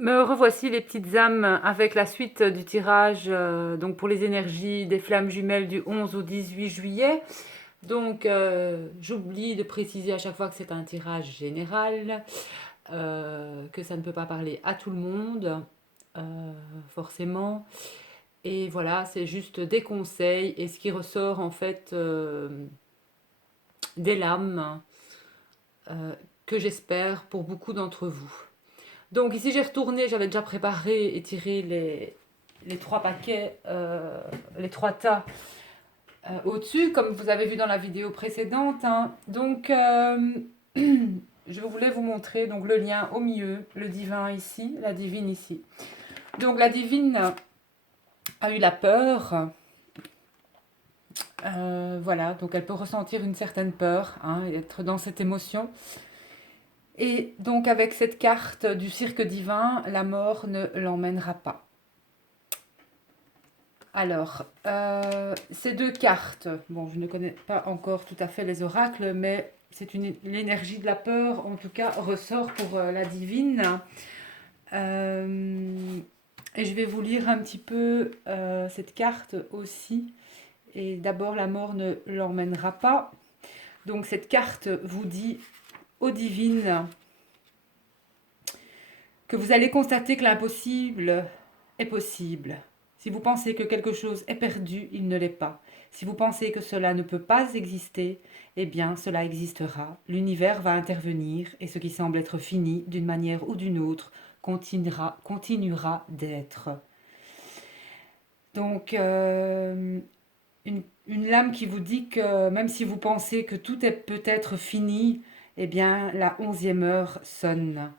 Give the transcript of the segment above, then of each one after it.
Me revoici les petites âmes avec la suite du tirage donc pour les énergies des flammes jumelles du 11 au 18 juillet. Donc j'oublie de préciser à chaque fois que c'est un tirage général, que ça ne peut pas parler à tout le monde, forcément. Et voilà, c'est juste des conseils et ce qui ressort en fait des lames euh, que j'espère pour beaucoup d'entre vous. Donc ici j'ai retourné, j'avais déjà préparé et tiré les trois paquets, les trois tas au-dessus, comme vous avez vu dans la vidéo précédente, hein. Donc je voulais vous montrer donc, le lien au milieu, le divin ici, la divine ici. Donc la divine a eu la peur. Voilà, donc elle peut ressentir une certaine peur, hein, et être dans cette émotion. Et donc avec cette carte du cirque divin, la mort ne l'emmènera pas. Alors, ces deux cartes, bon, je ne connais pas encore tout à fait les oracles, mais c'est l'énergie de la peur, en tout cas, ressort pour la divine. Et je vais vous lire un petit peu cette carte aussi. Et d'abord, la mort ne l'emmènera pas. Donc, cette carte vous dit aux divines que vous allez constater que l'impossible est possible. Si vous pensez que quelque chose est perdu, il ne l'est pas. Si vous pensez que cela ne peut pas exister, eh bien cela existera. L'univers va intervenir et ce qui semble être fini d'une manière ou d'une autre continuera d'être. Donc une lame qui vous dit que même si vous pensez que tout est peut-être fini, eh bien la 11e heure sonne.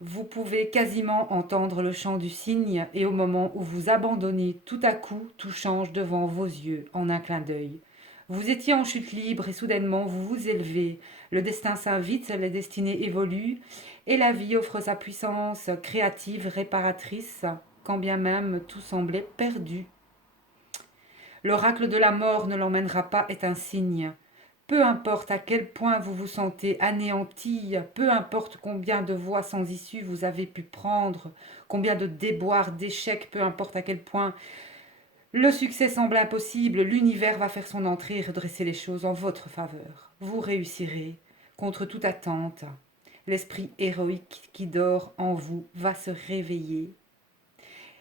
Vous pouvez quasiment entendre le chant du cygne et au moment où vous abandonnez, tout à coup, tout change devant vos yeux en un clin d'œil. Vous étiez en chute libre et soudainement vous vous élevez. Le destin s'invite, les destinées évoluent et la vie offre sa puissance créative, réparatrice, quand bien même tout semblait perdu. L'oracle de la mort ne l'emmènera pas est un signe. Peu importe à quel point vous vous sentez anéanti, peu importe combien de voies sans issue vous avez pu prendre, combien de déboires, d'échecs, peu importe à quel point le succès semble impossible, l'univers va faire son entrée et redresser les choses en votre faveur. Vous réussirez, contre toute attente. L'esprit héroïque qui dort en vous va se réveiller.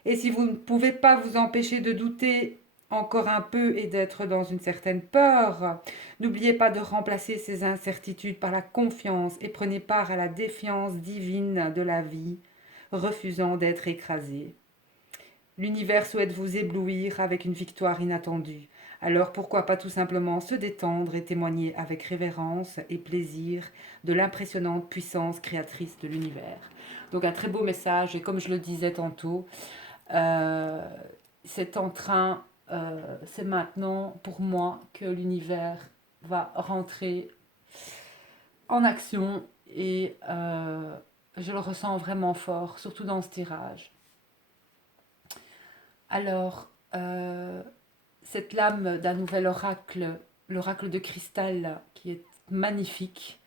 Et si vous ne pouvez pas vous empêcher de douter encore un peu et d'être dans une certaine peur, n'oubliez pas de remplacer ces incertitudes par la confiance et prenez part à la défiance divine de la vie, refusant d'être écrasé. L'univers souhaite vous éblouir avec une victoire inattendue. Alors pourquoi pas tout simplement se détendre et témoigner avec révérence et plaisir de l'impressionnante puissance créatrice de l'univers. Donc un très beau message et comme je le disais tantôt, euh, c'est en train, c'est maintenant pour moi que l'univers va rentrer en action et je le ressens vraiment fort, surtout dans ce tirage. Alors, cette lame d'un nouvel oracle, l'oracle de cristal, qui est magnifique.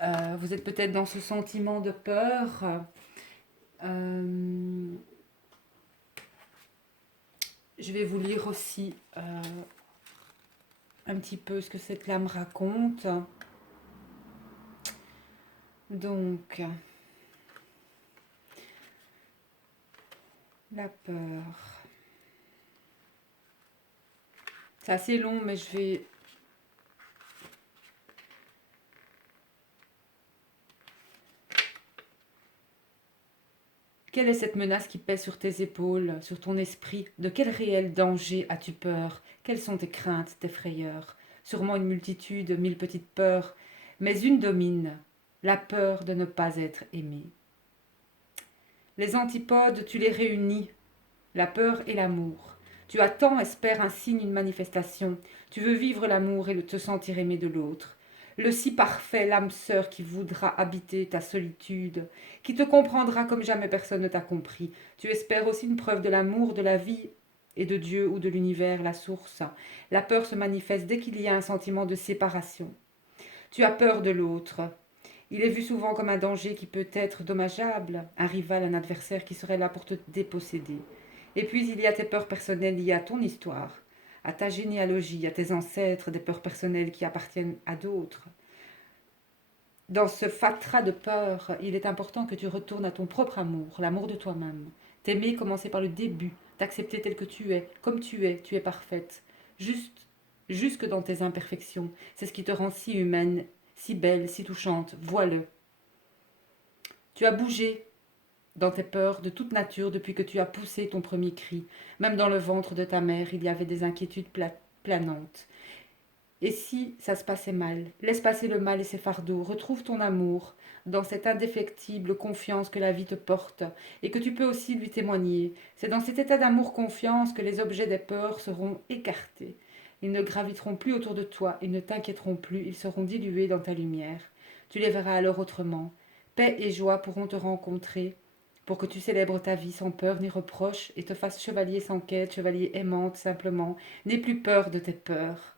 Vous êtes peut-être dans ce sentiment de peur. Euh, je vais vous lire aussi un petit peu ce que cette lame raconte. Donc, la peur. C'est assez long, mais je vais... Quelle est cette menace qui pèse sur tes épaules, sur ton esprit? De quel réel danger as-tu peur? Quelles sont tes craintes, tes frayeurs? Sûrement une multitude, mille petites peurs, mais une domine, la peur de ne pas être aimé. Les antipodes, tu les réunis, la peur et l'amour. Tu attends, espères un signe, une manifestation. Tu veux vivre l'amour et te sentir aimé de l'autre. Le si parfait, l'âme sœur qui voudra habiter ta solitude, qui te comprendra comme jamais personne ne t'a compris. Tu espères aussi une preuve de l'amour, de la vie et de Dieu ou de l'univers, la source. La peur se manifeste dès qu'il y a un sentiment de séparation. Tu as peur de l'autre. Il est vu souvent comme un danger qui peut être dommageable, un rival, un adversaire qui serait là pour te déposséder. Et puis il y a tes peurs personnelles liées à ton histoire, à ta généalogie, à tes ancêtres, des peurs personnelles qui appartiennent à d'autres. Dans ce fatras de peur, il est important que tu retournes à ton propre amour, l'amour de toi-même. T'aimer, commencer par le début, t'accepter tel que tu es, comme tu es parfaite. Juste, jusque dans tes imperfections. C'est ce qui te rend si humaine, si belle, si touchante. Vois-le. Tu as bougé dans tes peurs de toute nature depuis que tu as poussé ton premier cri. Même dans le ventre de ta mère, il y avait des inquiétudes planantes. Et si ça se passait mal, laisse passer le mal et ses fardeaux, retrouve ton amour dans cette indéfectible confiance que la vie te porte et que tu peux aussi lui témoigner. C'est dans cet état d'amour-confiance que les objets des peurs seront écartés. Ils ne graviteront plus autour de toi, ils ne t'inquiéteront plus, ils seront dilués dans ta lumière. Tu les verras alors autrement. Paix et joie pourront te rencontrer pour que tu célèbres ta vie sans peur ni reproche et te fasses chevalier sans quête, chevalier aimante simplement. N'aie plus peur de tes peurs.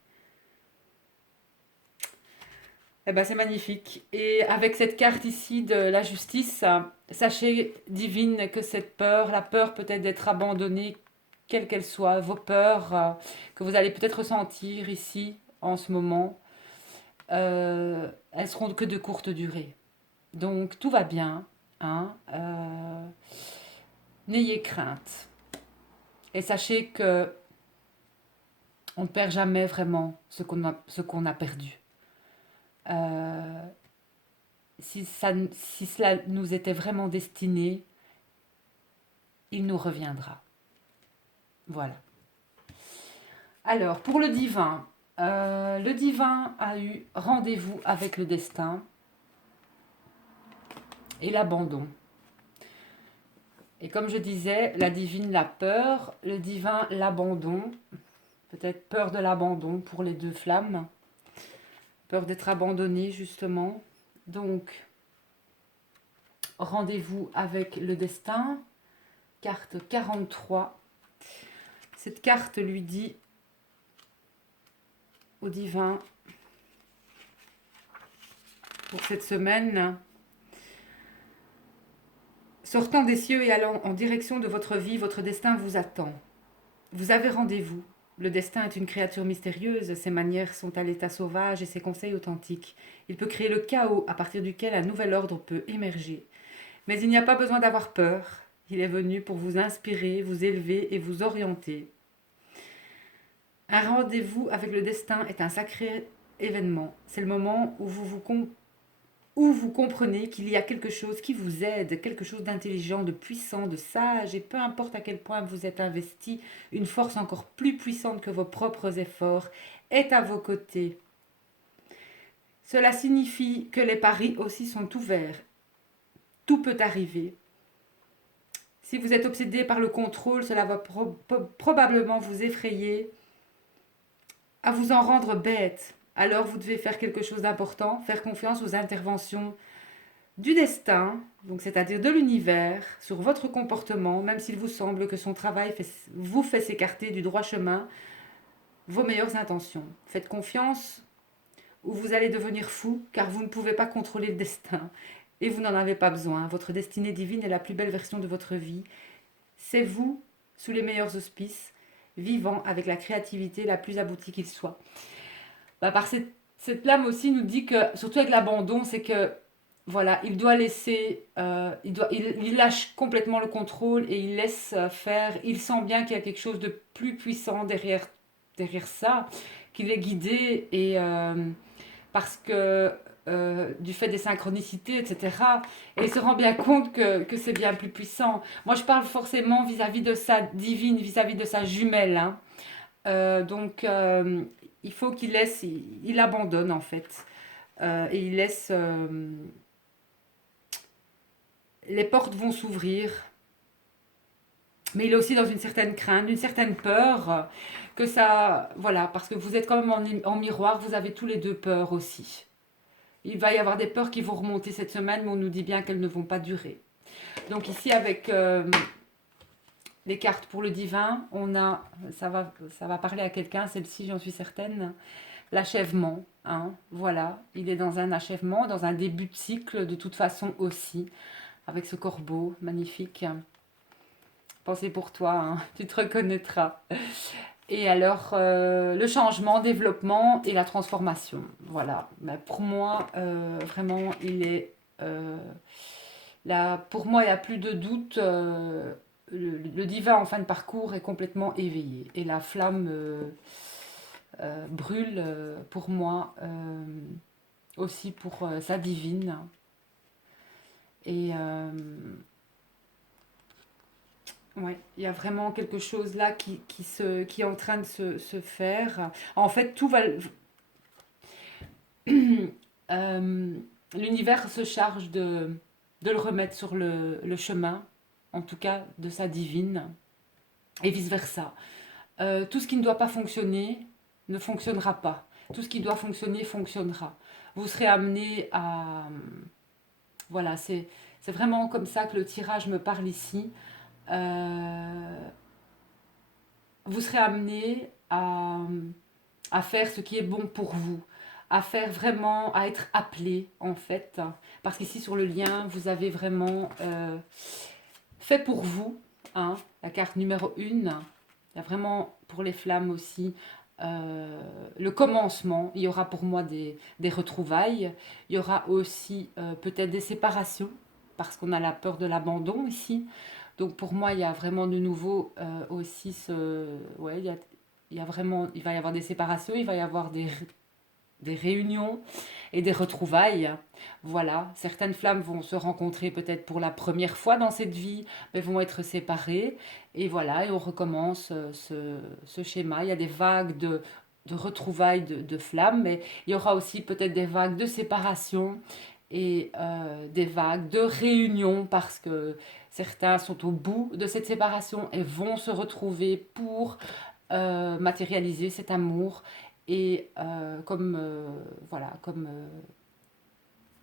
Eh ben, c'est magnifique. Et avec cette carte ici de la justice, sachez, divine, que cette peur, la peur peut-être d'être abandonnée, quelle qu'elle soit, vos peurs que vous allez peut-être ressentir ici, en ce moment, elles seront que de courte durée. Donc, tout va bien. Hein, n'ayez crainte. Et sachez que on ne perd jamais vraiment ce qu'on a perdu. Euh, si cela nous était vraiment destiné, il nous reviendra. Voilà. Alors, pour le divin a eu rendez-vous avec le destin et l'abandon. Et comme je disais, la divine, la peur, le divin, l'abandon. Peut-être peur de l'abandon pour les deux flammes. Peur d'être abandonné, justement. Donc, rendez-vous avec le destin. Carte 43. Cette carte lui dit au divin pour cette semaine: sortant des cieux et allant en direction de votre vie, votre destin vous attend. Vous avez rendez-vous. Le destin est une créature mystérieuse, ses manières sont à l'état sauvage et ses conseils authentiques. Il peut créer le chaos à partir duquel un nouvel ordre peut émerger. Mais il n'y a pas besoin d'avoir peur. Il est venu pour vous inspirer, vous élever et vous orienter. Un rendez-vous avec le destin est un sacré événement. C'est le moment où vous comprenez qu'il y a quelque chose qui vous aide, quelque chose d'intelligent, de puissant, de sage, et peu importe à quel point vous êtes investi, une force encore plus puissante que vos propres efforts est à vos côtés. Cela signifie que les paris aussi sont ouverts. Tout peut arriver. Si vous êtes obsédé par le contrôle, cela va probablement vous effrayer, à vous en rendre bête. Alors vous devez faire quelque chose d'important, faire confiance aux interventions du destin, donc c'est-à-dire de l'univers, sur votre comportement, même s'il vous semble que son travail vous fait s'écarter du droit chemin, vos meilleures intentions. Faites confiance ou vous allez devenir fou, car vous ne pouvez pas contrôler le destin et vous n'en avez pas besoin. Votre destinée divine est la plus belle version de votre vie. C'est vous, sous les meilleurs auspices, vivant avec la créativité la plus aboutie qu'il soit. Par cette lame aussi nous dit que, surtout avec l'abandon, c'est que voilà, il doit laisser, il lâche complètement le contrôle et il laisse faire. Il sent bien qu'il y a quelque chose de plus puissant derrière ça, qu'il est guidé et parce que du fait des synchronicités, etc. Et il se rend bien compte que c'est bien plus puissant. Moi, je parle forcément vis-à-vis de sa divine, vis-à-vis de sa jumelle. Hein. Donc, il faut qu'il laisse, il abandonne en fait. Et il laisse... les portes vont s'ouvrir. Mais il est aussi dans une certaine crainte, une certaine peur que ça... Voilà, parce que vous êtes quand même en miroir, vous avez tous les deux peur aussi. Il va y avoir des peurs qui vont remonter cette semaine, mais on nous dit bien qu'elles ne vont pas durer. Donc ici, avec les cartes pour le divin, ça va parler à quelqu'un, celle-ci, j'en suis certaine. l'achèvement, hein, voilà, il est dans un achèvement, dans un début de cycle de toute façon aussi, avec ce corbeau magnifique. Pensez pour toi, hein, tu te reconnaîtras. Et alors, le changement, développement et la transformation. Voilà. Ben, pour moi, vraiment, il est là. Pour moi, il n'y a plus de doute. Le divin en fin de parcours est complètement éveillé. Et la flamme brûle pour moi aussi pour sa divine. Et ouais, il y a vraiment quelque chose là qui est en train de se faire. En fait, tout va. L'univers se charge de le remettre sur le chemin, en tout cas de sa divine, et vice-versa. Tout ce qui ne doit pas fonctionner ne fonctionnera pas. Tout ce qui doit fonctionner fonctionnera. Vous serez amené à... Voilà, c'est vraiment comme ça que le tirage me parle ici. Euh, vous serez amené à faire ce qui est bon pour vous, à faire vraiment, à être appelé en fait. Parce qu'ici sur le lien, vous avez vraiment fait pour vous, hein, la carte numéro 1. Il y a vraiment pour les flammes aussi le commencement. Il y aura pour moi des retrouvailles. Il y aura aussi peut-être des séparations, parce qu'on a la peur de l'abandon ici. Donc pour moi, il y a vraiment de nouveau aussi ouais, il y a vraiment, il va y avoir des séparations, il va y avoir des réunions et des retrouvailles. Voilà, certaines flammes vont se rencontrer peut-être pour la première fois dans cette vie, mais vont être séparées. Et voilà, et on recommence ce schéma. Il y a des vagues de retrouvailles de flammes, mais il y aura aussi peut-être des vagues de séparation et des vagues de réunion parce que certains sont au bout de cette séparation et vont se retrouver pour matérialiser cet amour et comme voilà comme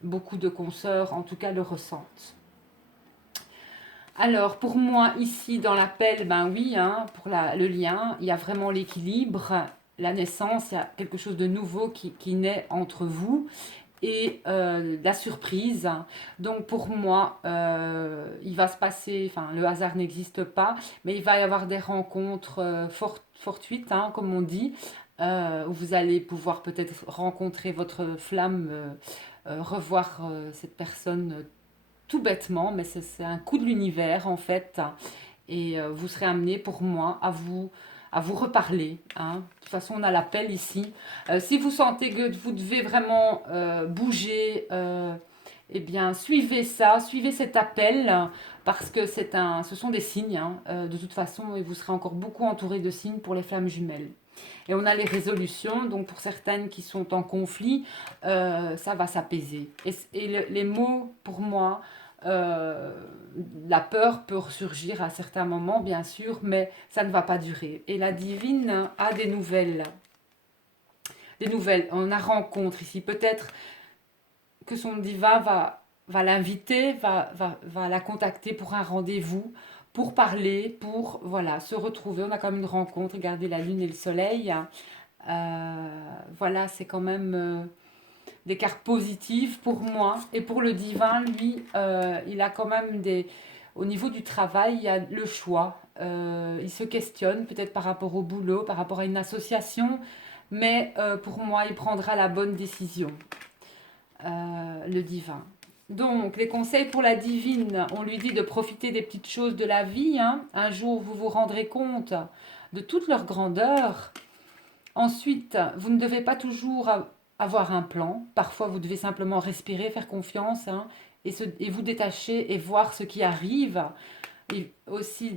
beaucoup de consoeurs en tout cas le ressentent. Alors pour moi ici dans l'appel, ben oui, hein, pour le lien, il y a vraiment l'équilibre, la naissance, il y a quelque chose de nouveau qui naît entre vous et la surprise. Donc pour moi, il va se passer, enfin le hasard n'existe pas, mais il va y avoir des rencontres fortuites, hein, comme on dit, où vous allez pouvoir peut-être rencontrer votre flamme, revoir cette personne tout bêtement, mais c'est un coup de l'univers en fait. Et vous serez amené pour moi à vous reparler, hein. De toute façon, on a l'appel ici. Si vous sentez que vous devez vraiment bouger, eh bien, suivez ça, suivez cet appel, parce que ce sont des signes, hein, de toute façon, et vous serez encore beaucoup entouré de signes pour les flammes jumelles. Et on a les résolutions, donc pour certaines qui sont en conflit, ça va s'apaiser. Les mots, pour moi, euh, la peur peut ressurgir à certains moments, bien sûr, mais ça ne va pas durer. Et la divine a des nouvelles. Des nouvelles. On a rencontre ici. Peut-être que son divin va l'inviter, va la contacter pour un rendez-vous, pour parler, pour voilà, se retrouver. On a quand même une rencontre. Regardez la lune et le soleil. Voilà, c'est quand même des cartes positives pour moi. Et pour le divin, lui, il a quand même des... Au niveau du travail, il y a le choix. Il se questionne peut-être par rapport au boulot, par rapport à une association, mais pour moi, il prendra la bonne décision, le divin. Donc, les conseils pour la divine, on lui dit de profiter des petites choses de la vie, hein. Un jour, vous vous rendrez compte de toute leur grandeur. Ensuite, vous ne devez pas toujours avoir un plan. Parfois, vous devez simplement respirer, faire confiance, hein, et vous détacher et voir ce qui arrive. Et aussi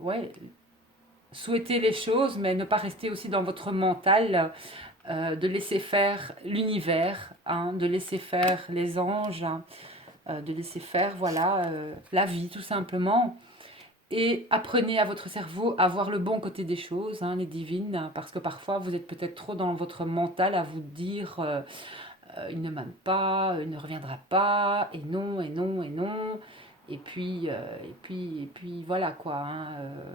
ouais, souhaiter les choses, mais ne pas rester aussi dans votre mental, de laisser faire l'univers, hein, de laisser faire les anges, hein, de laisser faire voilà, la vie tout simplement. Et apprenez à votre cerveau à voir le bon côté des choses, hein, les divines, parce que parfois vous êtes peut-être trop dans votre mental à vous dire il ne m'aime pas, il ne reviendra pas, et non, et non, et non. Et puis voilà quoi, hein,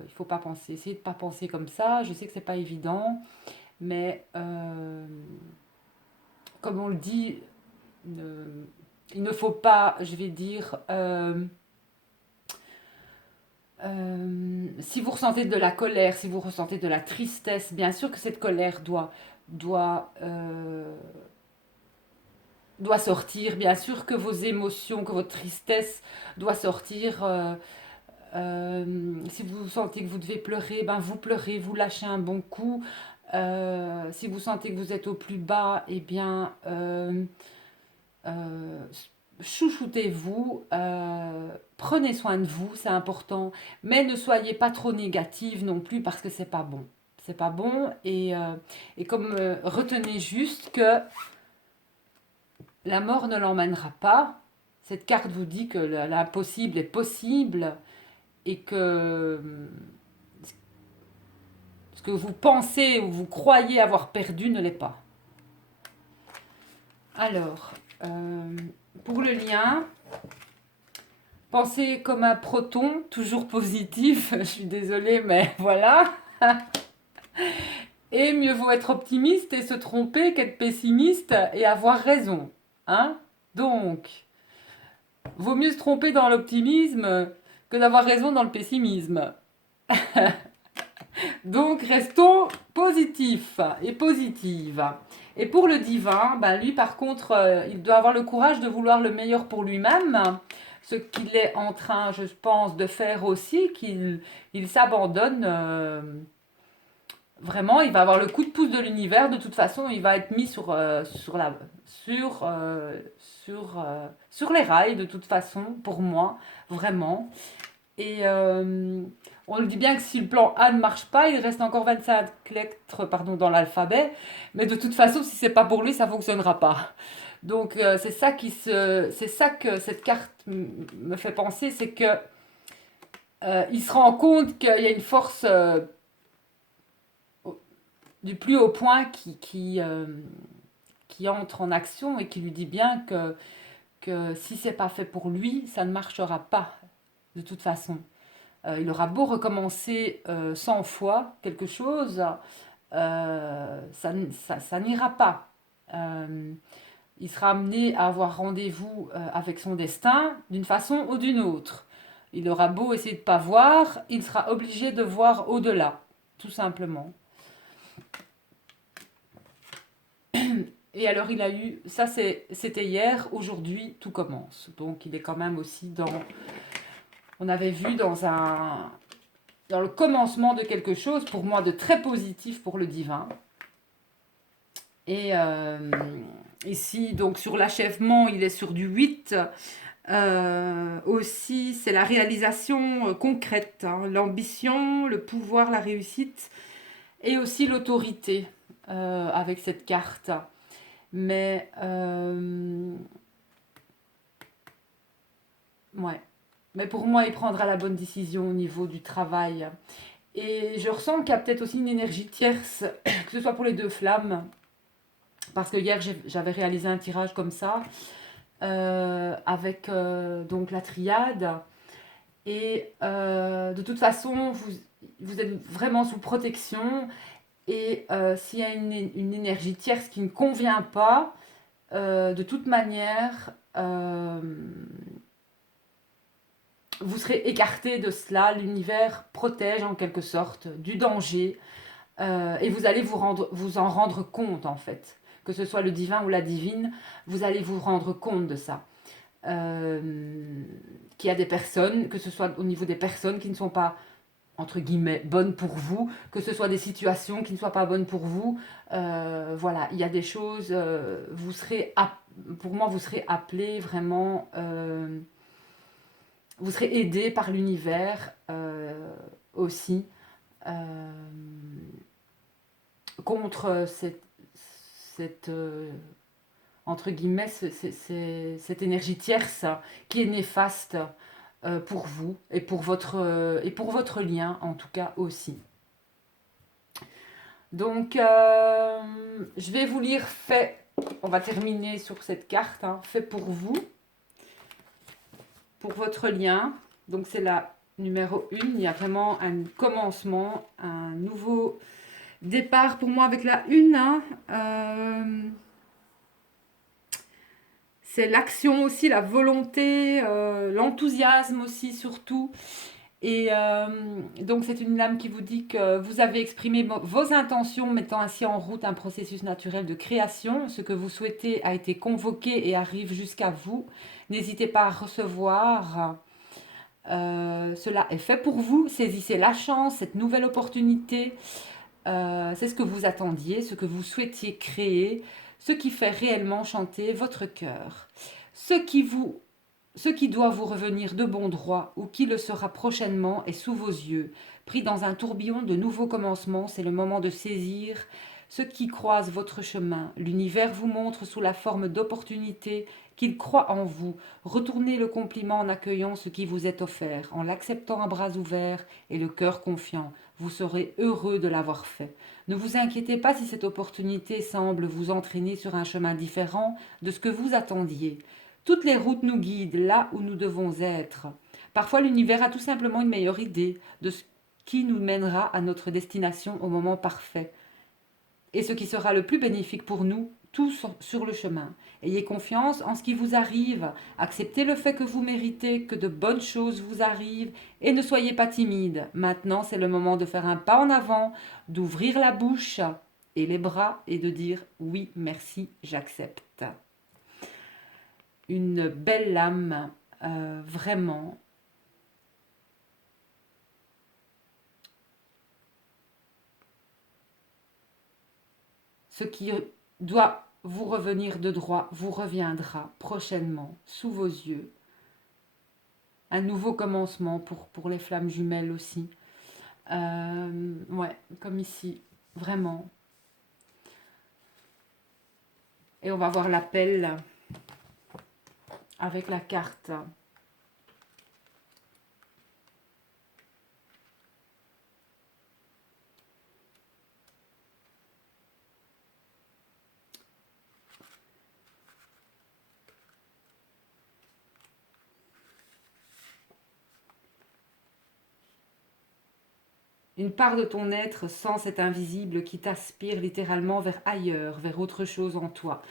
il faut pas penser, essayez de pas penser comme ça. Je sais que c'est pas évident, Mais comme on le dit, il ne faut pas, je vais dire, si vous ressentez de la colère, si vous ressentez de la tristesse, bien sûr que cette colère doit, euh, doit sortir. Bien sûr que vos émotions, que votre tristesse doit sortir. Si vous sentez que vous devez pleurer, ben vous pleurez, vous lâchez un bon coup. Si vous sentez que vous êtes au plus bas, eh bien, euh, chouchoutez-vous, prenez soin de vous, c'est important, mais ne soyez pas trop négative non plus parce que c'est pas bon. C'est pas bon et comme retenez juste que la mort ne l'emmènera pas. Cette carte vous dit que l'impossible est possible et que ce que vous pensez ou vous croyez avoir perdu ne l'est pas. Alors, pour le lien, pensez comme un proton, toujours positif. Je suis désolée, mais voilà. Et mieux vaut être optimiste et se tromper qu'être pessimiste et avoir raison. Hein? Donc, vaut mieux se tromper dans l'optimisme que d'avoir raison dans le pessimisme. Donc, restons positifs et positives. Et pour le divin, ben lui, par contre, il doit avoir le courage de vouloir le meilleur pour lui-même, ce qu'il est en train, je pense, de faire aussi, qu'il s'abandonne. Vraiment, il va avoir le coup de pouce de l'univers. De toute façon, il va être mis sur les rails, de toute façon, pour moi, vraiment. Et on le dit bien que si le plan A ne marche pas, il reste encore 25 lettres pardon, dans l'alphabet. Mais de toute façon, si c'est pas pour lui, ça fonctionnera pas. Donc c'est ça que cette carte me fait penser, c'est que il se rend compte qu'il y a une force du plus haut point qui entre en action et qui lui dit bien que si c'est pas fait pour lui, ça ne marchera pas de toute façon. Il aura beau recommencer 100 fois quelque chose, ça n'ira pas. Euh, il sera amené à avoir rendez-vous avec son destin d'une façon ou d'une autre. Il aura beau essayer de ne pas voir, il sera obligé de voir au-delà, tout simplement. Et alors il a eu, ça c'était hier, aujourd'hui tout commence. Donc il est quand même aussi on avait vu dans le commencement de quelque chose, pour moi de très positif pour le divin. Et ici, donc sur l'achèvement, il est sur du 8. Aussi, c'est la réalisation concrète, hein, l'ambition, le pouvoir, la réussite et aussi l'autorité avec cette carte. Mais, ouais. Mais pour moi, il prendra la bonne décision au niveau du travail. Et je ressens qu'il y a peut-être aussi une énergie tierce, que ce soit pour les deux flammes, parce que hier j'avais réalisé un tirage comme ça, avec donc la triade. Et de toute façon, vous êtes vraiment sous protection. Et s'il y a une énergie tierce qui ne convient pas, de toute manière, vous serez écarté de cela. L'univers protège en quelque sorte du danger. Et vous allez vous en rendre compte en fait. Que ce soit le divin ou la divine, vous allez vous rendre compte de ça. Qu'il y a des personnes, que ce soit au niveau des personnes qui ne sont pas, entre guillemets, bonnes pour vous, que ce soit des situations qui ne soient pas bonnes pour vous. Voilà, il y a des choses, pour moi, vous serez appelé vraiment, vous serez aidé par l'univers aussi contre cette entre guillemets, cette énergie tierce qui est néfaste pour vous et pour votre lien en tout cas aussi. Donc, je vais vous lire fait. On va terminer sur cette carte. Hein, fait pour vous, pour votre lien. Donc, c'est la numéro 1. Il y a vraiment un commencement, un nouveau Départ pour moi avec la une, hein. C'est l'action aussi, la volonté, l'enthousiasme aussi surtout. Et donc c'est une lame qui vous dit que vous avez exprimé vos intentions, mettant ainsi en route un processus naturel de création. Ce que vous souhaitez a été convoqué et arrive jusqu'à vous. N'hésitez pas à recevoir. Cela est fait pour vous. Saisissez la chance, cette nouvelle opportunité. C'est ce que vous attendiez, ce que vous souhaitiez créer, ce qui fait réellement chanter votre cœur. Ce qui doit vous revenir de bon droit ou qui le sera prochainement est sous vos yeux. Pris dans un tourbillon de nouveaux commencements, c'est le moment de saisir ce qui croise votre chemin. L'univers vous montre sous la forme d'opportunités qu'il croit en vous. Retournez le compliment en accueillant ce qui vous est offert, en l'acceptant à bras ouverts et le cœur confiant. Vous serez heureux de l'avoir fait. Ne vous inquiétez pas si cette opportunité semble vous entraîner sur un chemin différent de ce que vous attendiez. Toutes les routes nous guident là où nous devons être. Parfois, l'univers a tout simplement une meilleure idée de ce qui nous mènera à notre destination au moment parfait et ce qui sera le plus bénéfique pour nous, tous sur le chemin. Ayez confiance en ce qui vous arrive, acceptez le fait que vous méritez que de bonnes choses vous arrivent et ne soyez pas timide. Maintenant, c'est le moment de faire un pas en avant, d'ouvrir la bouche et les bras et de dire oui, merci, j'accepte. Une belle lame, vraiment. Ce qui doit vous revenir de droit vous reviendra prochainement sous vos yeux. Un nouveau commencement pour les flammes jumelles aussi. Ouais, comme ici, vraiment. Et on va voir l'appel avec la carte. Une part de ton être sent cet invisible qui t'aspire littéralement vers ailleurs, vers autre chose en toi.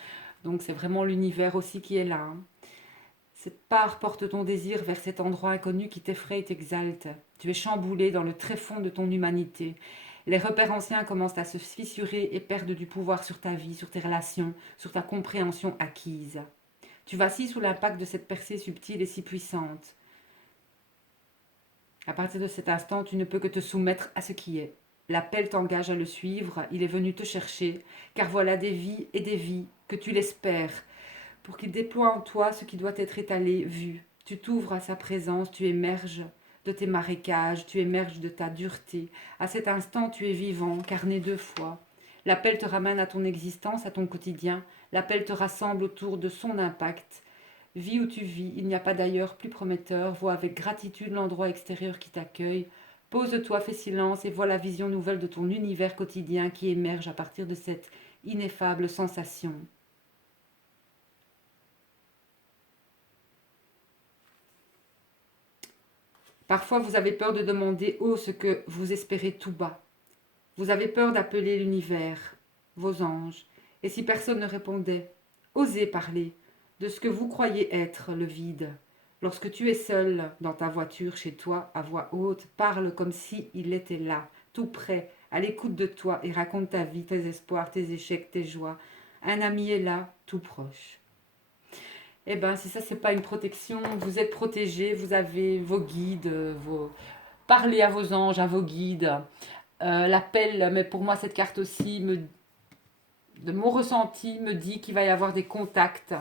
Donc c'est vraiment l'univers aussi qui est là. Hein. Cette part porte ton désir vers cet endroit inconnu qui t'effraie et t'exalte. Tu es chamboulé dans le tréfonds de ton humanité. Les repères anciens commencent à se fissurer et perdent du pouvoir sur ta vie, sur tes relations, sur ta compréhension acquise. Tu vacilles sous l'impact de cette percée subtile et si puissante. À partir de cet instant, tu ne peux que te soumettre à ce qui est. L'appel t'engage à le suivre, il est venu te chercher, car voilà des vies et des vies que tu l'espères, pour qu'il déploie en toi ce qui doit être étalé, vu. Tu t'ouvres à sa présence, tu émerges de tes marécages, tu émerges de ta dureté. À cet instant, tu es vivant, car né deux fois. L'appel te ramène à ton existence, à ton quotidien. L'appel te rassemble autour de son impact. Vis où tu vis, il n'y a pas d'ailleurs plus prometteur. Vois avec gratitude l'endroit extérieur qui t'accueille. Pose-toi, fais silence et vois la vision nouvelle de ton univers quotidien qui émerge à partir de cette ineffable sensation. Parfois, vous avez peur de demander haut ce que vous espérez tout bas. Vous avez peur d'appeler l'univers, vos anges. Et si personne ne répondait, osez parler de ce que vous croyez être le vide. Lorsque tu es seul dans ta voiture chez toi, à voix haute, parle comme si il était là, tout près, à l'écoute de toi et raconte ta vie, tes espoirs, tes échecs, tes joies. Un ami est là, tout proche. Eh bien, si ça, c'est pas une protection, vous êtes protégé, vous avez vos guides, parlez à vos anges, à vos guides. L'appel, mais pour moi, cette carte aussi, de mon ressenti, me dit qu'il va y avoir des contacts,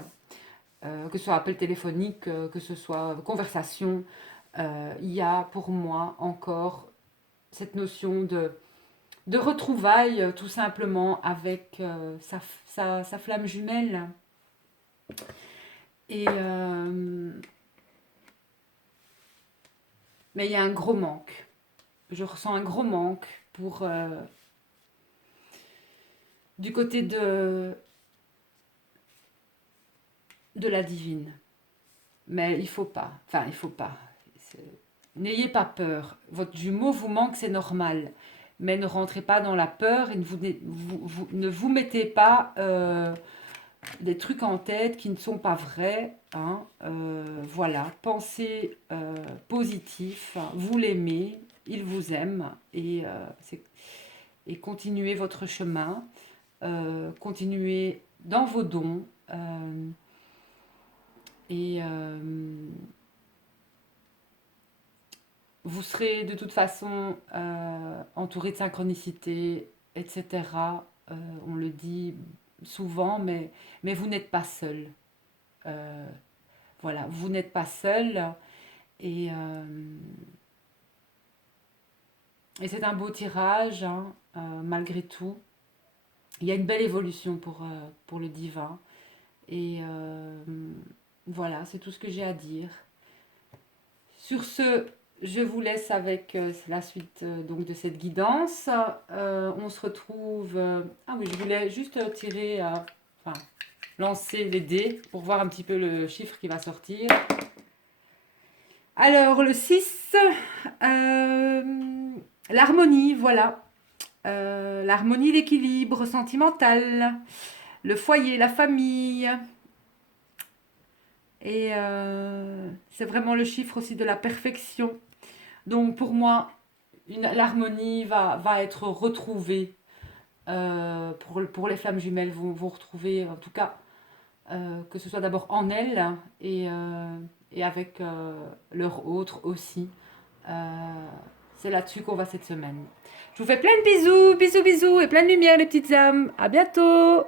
que ce soit appel téléphonique, que ce soit conversation. Il y a pour moi encore cette notion de retrouvailles, tout simplement, avec sa flamme jumelle. Et mais il y a un gros manque. Je ressens un gros manque pour du côté de la divine. Mais il faut pas. Enfin, il faut pas. N'ayez pas peur. Votre jumeau vous manque, c'est normal. mais ne rentrez pas dans la peur et ne vous mettez pas des trucs en tête qui ne sont pas vrais. Hein. Voilà, pensez positif, vous l'aimez, il vous aime et continuez votre chemin, continuez dans vos dons et vous serez de toute façon entouré de synchronicité, etc. On le dit souvent, mais vous n'êtes pas seul. Euh, voilà, vous n'êtes pas seul et, euh, et c'est un beau tirage, hein, malgré tout. Il y a une belle évolution pour le divin et voilà, c'est tout ce que j'ai à dire. Sur ce, je vous laisse avec la suite donc de cette guidance. On se retrouve. Ah oui, je voulais juste tirer, enfin, lancer les dés pour voir un petit peu le chiffre qui va sortir. Alors, le 6, l'harmonie, voilà. L'harmonie, l'équilibre sentimental, le foyer, la famille. Et c'est vraiment le chiffre aussi de la perfection. Donc pour moi, l'harmonie va être retrouvée. Pour les flammes jumelles, vont retrouver, en tout cas, que ce soit d'abord en elles et avec leur autre aussi. C'est là-dessus qu'on va cette semaine. Je vous fais plein de bisous, bisous, bisous et plein de lumière les petites âmes. À bientôt!